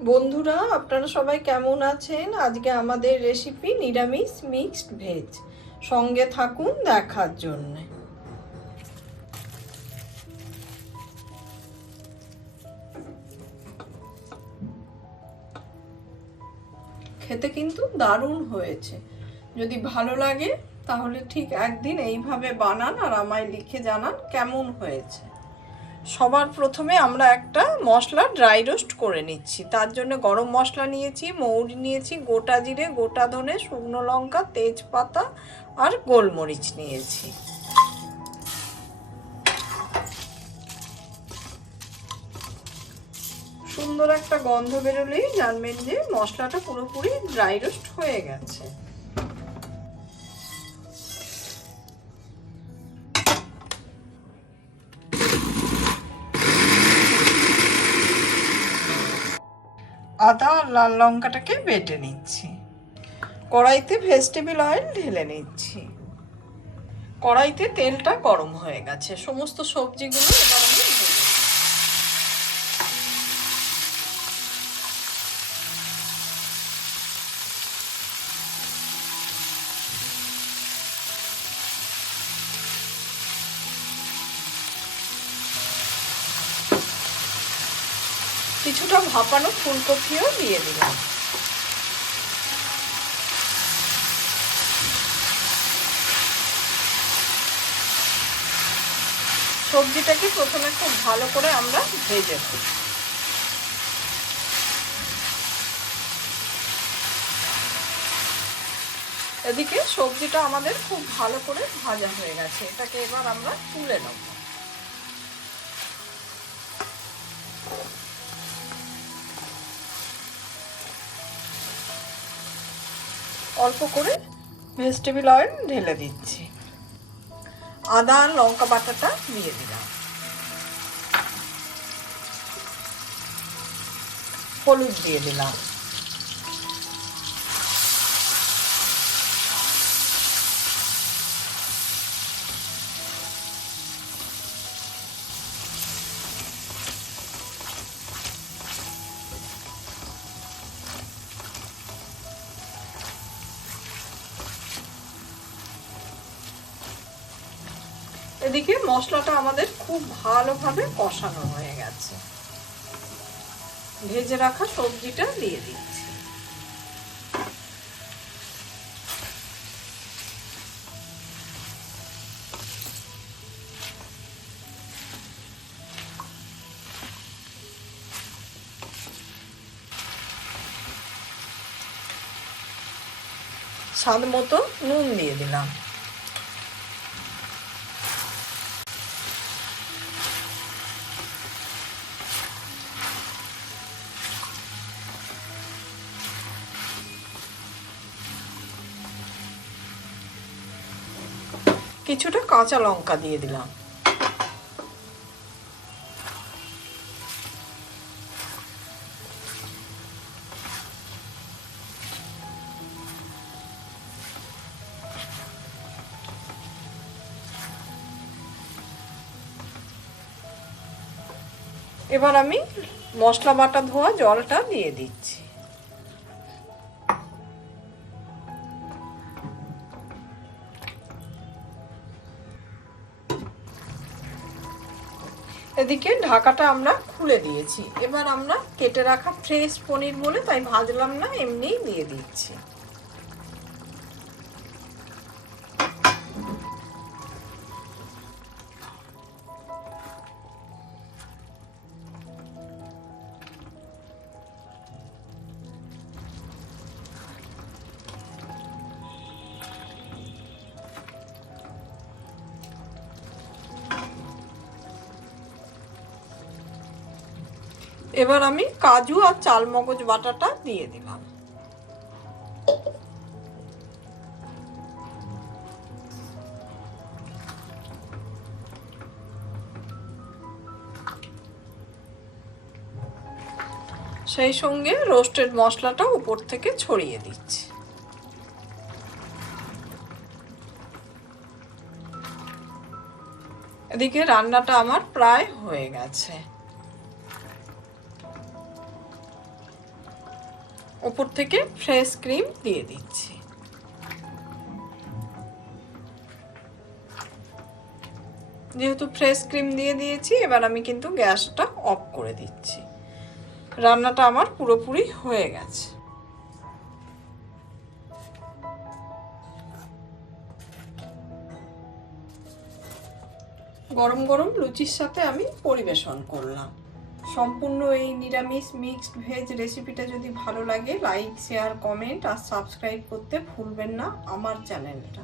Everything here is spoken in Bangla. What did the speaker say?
বন্ধুরা, আপনারা সবাই কেমন আছেন? আজকে আমাদের রেসিপি নিরামিষ মিক্সড ভেজ। সঙ্গে থাকুন দেখার জন্য। খেতে কিন্তু দারুণ হয়েছে। যদি ভালো লাগে তাহলে ঠিক একদিন এইভাবে বানান আর আমায় লিখে জানান কেমন হয়েছে। সবার প্রথমে আমরা একটা মশলা ড্রাই রোস্ট করে নিচ্ছি। তার জন্য গরম মশলা নিয়েছি, মৌরি নিয়েছি, গোটা জিরে, গোটা ধনে, শুকনো লঙ্কা, তেজপাতা আর গোলমরিচ নিয়েছি। সুন্দর একটা গন্ধ বেরোলেই জানবেন যে মশলাটা পুরোপুরি ড্রাই রোস্ট হয়ে গেছে। আদা আর লাল লঙ্কাটাকে বেটে নিচ্ছি। কড়াইতে ভেজিটেবল অয়েল ঢেলে নিচ্ছি। কড়াইতে তেলটা গরম হয়ে গেছে। সমস্ত সবজিগুলো এবার আমি ভেজে নেব। কিছুটা ভাপানো ফুলকপিও দিয়ে দিলাম। সবজিটাকে প্রথমে খুব ভালো করে আমরা ভেজে নেব। এদিকে সবজিটা আমাদের খুব ভালো করে ভাজা হয়ে গেছে। এটাকে এবার আমরা তুলে নেব। অল্প করে ভেজিটেবল অয়েল ঢেলে দিচ্ছি। আদা আর লঙ্কা বাটাটা দিয়ে দিলাম। হলুদ দিয়ে দিলাম। এদিকে মশলাটা আমাদের খুব ভালোভাবে কষানো হয়ে গেছে। ভেজে রাখা সবজিটা দিয়ে দিচ্ছি। স্বাদ মতো নুন দিয়ে দিলাম। কিছুটা কাঁচা লঙ্কা দিয়ে দিলাম। এবার আমি মশলা বাটা ধোয়া জলটা দিয়ে দিচ্ছি। এদিকে ঢাকাটা আমরা খুলে দিয়েছি। এবার আমরা কেটে রাখা ফ্রেশ পনির বলে তাই ভাজলাম না, এমনিই দিয়ে দিচ্ছি। এবার আমি কাজু আর চালমগজ বাটাটা দিয়ে দিলাম। সেই সঙ্গে রোস্টেড মশলাটা উপর থেকে ছড়িয়ে দিচ্ছি। এদিকে রান্নাটা আমার প্রায় হয়ে গেছে। ওপর থেকে ফ্রেশ ক্রিম দিয়ে দিচ্ছি। যেহেতু ফ্রেশ ক্রিম দিয়ে দিয়েছি, এবার আমি কিন্তু গ্যাসটা অফ করে দিচ্ছি। রান্নাটা আমার পুরোপুরি হয়ে গেছে। গরম গরম লুচির সাথে আমি পরিবেশন করলাম। সম্পূর্ণ এই নিরামিষ মিক্সড ভেজ রেসিপিটা যদি ভালো লাগে, লাইক, শেয়ার, কমেন্ট আর সাবস্ক্রাইব করতে ভুলবেন না আমার চ্যানেলটা।